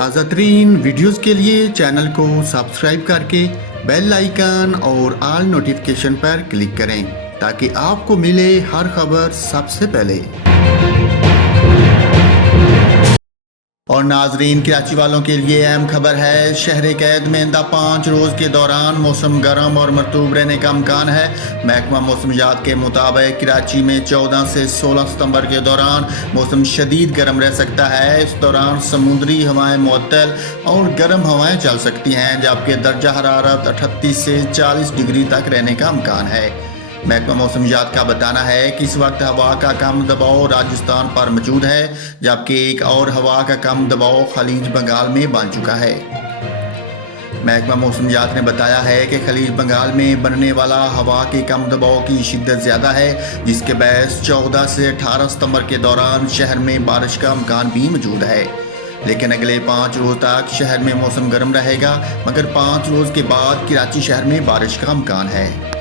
ताज़ा तरीन वीडियोज़ के लिए चैनल को सब्सक्राइब करके बेल आइकन और ऑल नोटिफिकेशन पर क्लिक करें ताकि आपको मिले हर खबर सबसे पहले। और नाजरीन, कराची वालों के लिए अहम खबर है। शहर कैद में आइंदा 5 रोज़ के दौरान मौसम गर्म और मरतूब रहने का इम्कान है। महकमा मौसमियात के मुताबिक कराची में 14 से 16 सितंबर के दौरान मौसम शदीद गर्म रह सकता है। इस दौरान समुद्री हवाएं मुअत्तल और गर्म हवाएं चल सकती हैं, जबकि दर्जा हरारत 38 से 40 डिग्री तक रहने का इम्कान है। महकमा मौसमियात का बताना है कि इस वक्त हवा का कम दबाव राजस्थान पर मौजूद है, जबकि एक और हवा का कम दबाव खलीज बंगाल में बन चुका है। महकमा मौसमियात ने बताया है कि खलीज बंगाल में बनने वाला हवा के कम दबाव की शिद्दत ज़्यादा है, जिसके बायस 14 से 18 सितंबर के दौरान शहर में बारिश का इम्कान भी मौजूद है। लेकिन अगले 5 रोज़ तक शहर में मौसम गर्म रहेगा, मगर 5 रोज़ के बाद कराची शहर में बारिश का इम्कान है।